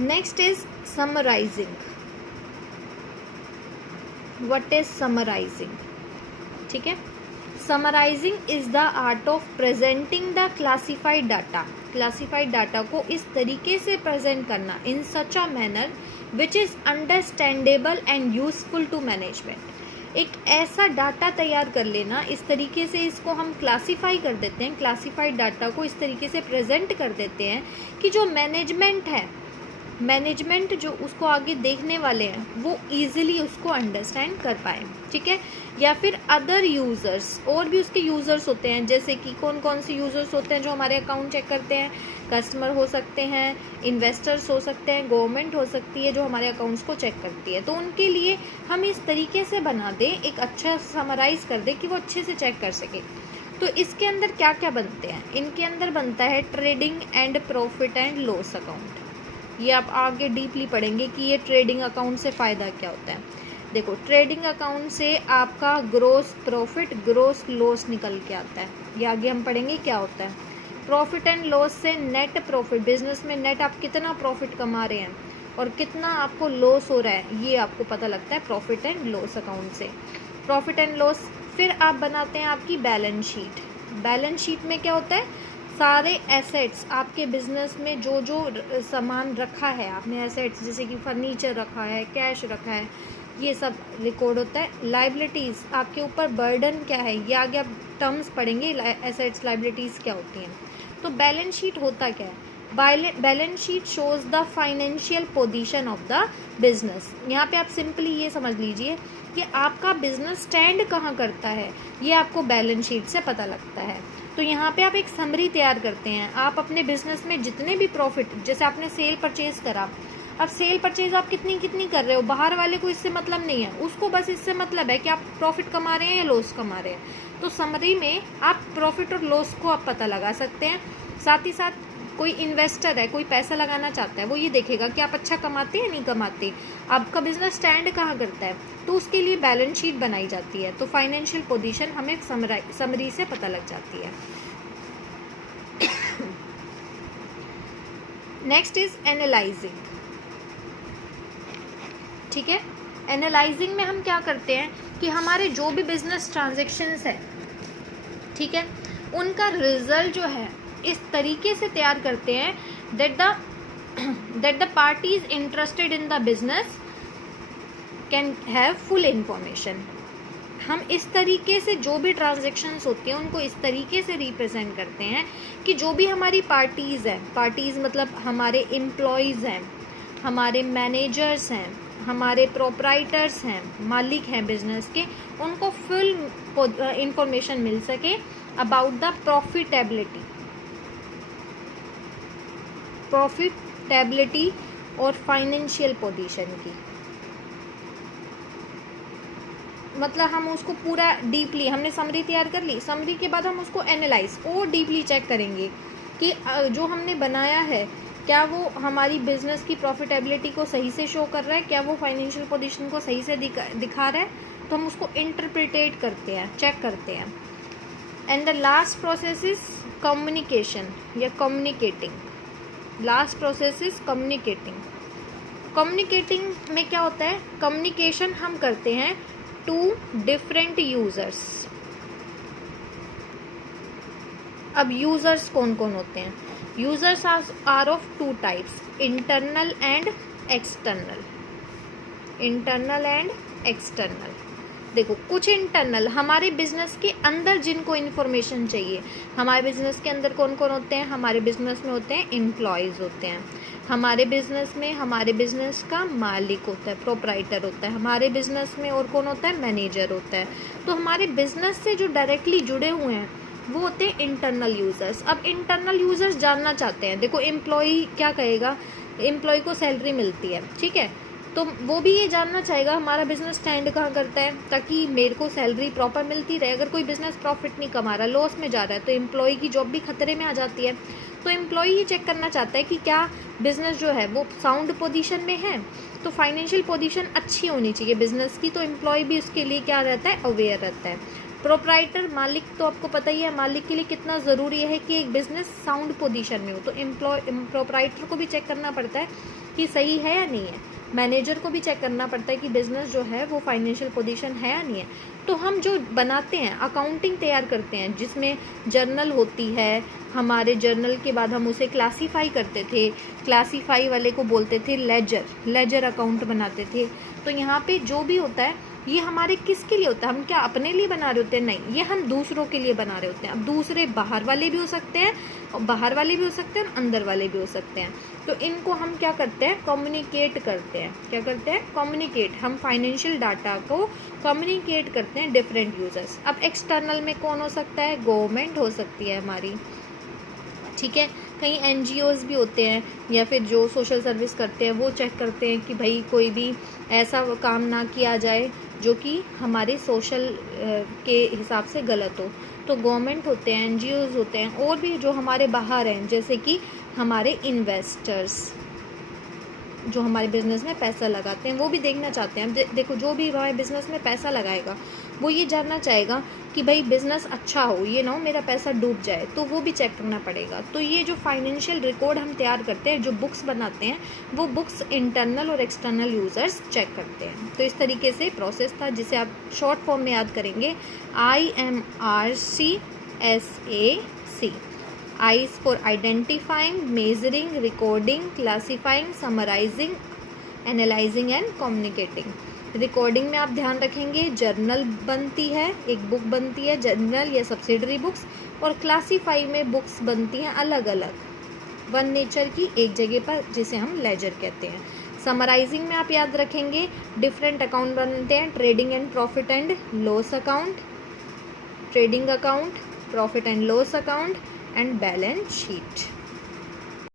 Next is summarising. What is summarising? ठीक है, summarising is the art of presenting the classified data. Classified data को इस तरीके से प्रेजेंट करना in such a manner which is understandable and useful to management. एक ऐसा data तैयार कर लेना, इस तरीके से इसको हम क्लासीफाई कर देते हैं, क्लासीफाइड डाटा को इस तरीके से प्रेजेंट कर देते हैं कि जो मैनेजमेंट है, मैनेजमेंट जो उसको आगे देखने वाले हैं वो इजीली उसको अंडरस्टैंड कर पाए. ठीक है, या फिर अदर यूज़र्स, और भी उसके यूज़र्स होते हैं, जैसे कि कौन कौन से यूज़र्स होते हैं जो हमारे अकाउंट चेक करते हैं. कस्टमर हो सकते हैं, इन्वेस्टर्स हो सकते हैं, गवर्नमेंट हो सकती है जो हमारे अकाउंट्स को चेक करती है. तो उनके लिए हम इस तरीके से बना दें, एक अच्छा समराइज कर दें कि वो अच्छे से चेक कर सके. तो इसके अंदर क्या क्या बनते हैं? इनके अंदर बनता है trading and profit and loss account. ये आप आगे डीपली पढ़ेंगे कि ये ट्रेडिंग अकाउंट से फ़ायदा क्या होता है. देखो, ट्रेडिंग अकाउंट से आपका ग्रोस प्रॉफिट, ग्रोस लॉस निकल के आता है. ये आगे हम पढ़ेंगे क्या होता है. प्रॉफिट एंड लॉस से नेट प्रॉफिट, बिजनेस में नेट आप कितना प्रॉफिट कमा रहे हैं और कितना आपको लॉस हो रहा है, ये आपको पता लगता है प्रॉफिट एंड लॉस अकाउंट से. प्रॉफिट एंड लॉस फिर आप बनाते हैं आपकी बैलेंस शीट. बैलेंस शीट में क्या होता है? सारे एसेट्स, आपके बिजनेस में जो जो सामान रखा है आपने, एसेट्स जैसे कि फर्नीचर रखा है, कैश रखा है, ये सब रिकॉर्ड होता है. लाइबिलिटीज़, आपके ऊपर बर्डन क्या है, ये आगे आप टर्म्स पढ़ेंगे, एसेट्स लाइबिलिटीज़ क्या होती हैं. तो बैलेंस शीट होता क्या है? Balance sheet shows the financial position of the business. यहाँ पे आप सिंपली ये समझ लीजिए कि आपका बिजनेस स्टैंड कहाँ करता है, ये आपको बैलेंस शीट से पता लगता है. तो यहाँ पे आप एक समरी तैयार करते हैं. आप अपने बिजनेस में जितने भी प्रॉफिट, जैसे आपने सेल परचेज करा, अब सेल परचेज आप कितनी कितनी कर रहे हो, बाहर वाले को इससे मतलब नहीं है, उसको बस इससे मतलब है कि आप प्रॉफिट कमा रहे हैं या लॉस कमा रहे हैं. तो समरी में आप प्रॉफिट और लॉस को आप पता लगा सकते हैं. साथ ही साथ कोई इन्वेस्टर है, कोई पैसा लगाना चाहता है, वो ये देखेगा कि आप अच्छा कमाते हैं नहीं कमाते, आपका बिजनेस स्टैंड कहाँ करता है, तो उसके लिए बैलेंस शीट बनाई जाती है. तो फाइनेंशियल पोजीशन हमें समरी से पता लग जाती है. Next is analysing. ठीक है, एनालाइजिंग में हम क्या करते हैं कि हमारे जो भी बिजनेस ट्रांजैक्शंस है, ठीक है, उनका रिजल्ट जो है इस तरीके से तैयार करते हैं that the parties interested in the business can have full information. हम इस तरीके से जो भी ट्रांजैक्शंस होती हैं उनको इस तरीके से रिप्रेजेंट करते हैं कि जो भी हमारी पार्टीज़ हैं, पार्टीज़ मतलब हमारे एम्प्लॉयज़ हैं, हमारे मैनेजर्स हैं, हमारे प्रोप्राइटर्स हैं, मालिक हैं बिजनेस के, उनको फुल इंफॉर्मेशन मिल सके अबाउट द प्रॉफिटेबिलिटी और फाइनेंशियल पोजीशन की. मतलब हम उसको पूरा डीपली, हमने समरी तैयार कर ली, समरी के बाद हम उसको एनालाइज और डीपली चेक करेंगे कि जो हमने बनाया है क्या वो हमारी बिजनेस की प्रॉफिटेबिलिटी को सही से शो कर रहा है, क्या वो फाइनेंशियल पोजीशन को सही से दिखा रहा है. तो हम उसको इंटरप्रिटेट करते हैं, चेक करते हैं. And the last process is communication या communicating. Last process is communicating. Communicating में क्या होता है? कम्युनिकेशन हम करते हैं टू डिफरेंट यूजर्स. अब यूजर्स कौन कौन होते हैं? Users are of two types, internal and external. Internal and external. देखो, कुछ इंटरनल हमारे बिजनेस के अंदर जिनको इन्फॉर्मेशन चाहिए. हमारे बिजनेस के अंदर कौन कौन होते हैं? हमारे बिजनेस में होते हैं एम्प्लॉयज़ होते हैं, हमारे बिजनेस में हमारे बिजनेस का मालिक होता है, प्रोप्राइटर होता है, हमारे बिजनेस में और कौन होता है? मैनेजर होता है. तो हमारे बिजनेस से जो डायरेक्टली जुड़े हुए हैं वो होते हैं इंटरनल यूज़र्स. अब इंटरनल यूज़र्स जानना चाहते हैं, देखो एम्प्लॉय क्या कहेगा, एम्प्लॉय को सैलरी मिलती है, ठीक है, तो वो भी ये जानना चाहेगा हमारा बिजनेस स्टैंड कहाँ करता है ताकि मेरे को सैलरी प्रॉपर मिलती रहे. अगर कोई बिजनेस प्रॉफिट नहीं कमा रहा, लॉस में जा रहा है, तो एम्प्लॉय की जॉब भी खतरे में आ जाती है. तो एम्प्लॉय ये चेक करना चाहता है कि क्या बिजनेस जो है वो साउंड पोजीशन में है, तो फाइनेंशियल पोजीशन अच्छी होनी चाहिए बिजनेस की. तो एम्प्लॉय भी उसके लिए क्या रहता है? अवेयर रहता है. प्रोप्राइटर मालिक, तो आपको पता ही है मालिक के लिए कितना ज़रूरी है कि एक बिजनेस साउंड पोजीशन में हो। तो प्रोप्राइटर को भी चेक करना पड़ता है कि सही है या नहीं है। मैनेजर को भी चेक करना पड़ता है कि बिजनेस जो है वो फाइनेंशियल पोजीशन है या नहीं है। तो हम जो बनाते हैं, अकाउंटिंग तैयार करते हैं जिसमें जर्नल होती है, हमारे जर्नल के बाद हम उसे क्लासीफाई करते थे, क्लासीफाई वाले को बोलते थे लेजर, लेजर अकाउंट बनाते थे। तो यहाँ पे जो भी होता है ये हमारे किसके लिए होता है, हम क्या अपने लिए बना रहे होते हैं? नहीं, ये हम दूसरों के लिए बना रहे होते हैं। अब दूसरे बाहर वाले भी हो सकते हैं, और बाहर वाले भी हो सकते हैं और अंदर वाले भी हो सकते हैं। तो इनको हम क्या करते हैं, कम्युनिकेट करते हैं। क्या करते हैं? कम्युनिकेट। हम फाइनेंशियल डाटा को कम्युनिकेट करते हैं डिफरेंट यूजर्स। अब एक्सटर्नल में कौन हो सकता है? गवर्नमेंट हो सकती है हमारी, ठीक है। कहीं NGOs भी होते हैं या फिर जो सोशल सर्विस करते हैं वो चेक करते हैं कि भाई कोई भी ऐसा काम ना किया जाए जो कि हमारे सोशल के हिसाब से गलत हो। तो गवर्नमेंट होते हैं, NGOs होते हैं, और भी जो हमारे बाहर हैं जैसे कि हमारे इन्वेस्टर्स जो हमारे बिज़नेस में पैसा लगाते हैं, वो भी देखना चाहते हैं। देखो, जो भी हमारे बिज़नेस में पैसा लगाएगा वो ये जानना चाहेगा कि भाई बिज़नेस अच्छा हो, ये ना हो मेरा पैसा डूब जाए, तो वो भी चेक करना पड़ेगा। तो ये जो फाइनेंशियल रिकॉर्ड हम तैयार करते हैं, जो बुक्स बनाते हैं, वो बुक्स इंटरनल और एक्सटर्नल यूज़र्स चेक करते हैं। तो इस तरीके से प्रोसेस था जिसे आप शॉर्ट फॉर्म में याद करेंगे, IMRCSAC। I is for identifying, measuring, recording, classifying, summarizing, analyzing and communicating। Recording में आप ध्यान रखेंगे जर्नल बनती है, एक बुक बनती है जर्नल या सब्सिडरी बुक्स, और क्लासीफाई में बुक्स बनती हैं अलग अलग वन नेचर की एक जगह पर, जिसे हम लेजर कहते हैं। समराइजिंग में आप याद रखेंगे डिफरेंट अकाउंट बनते हैं, trading and profit and loss account, trading account, profit and loss account and balance sheet.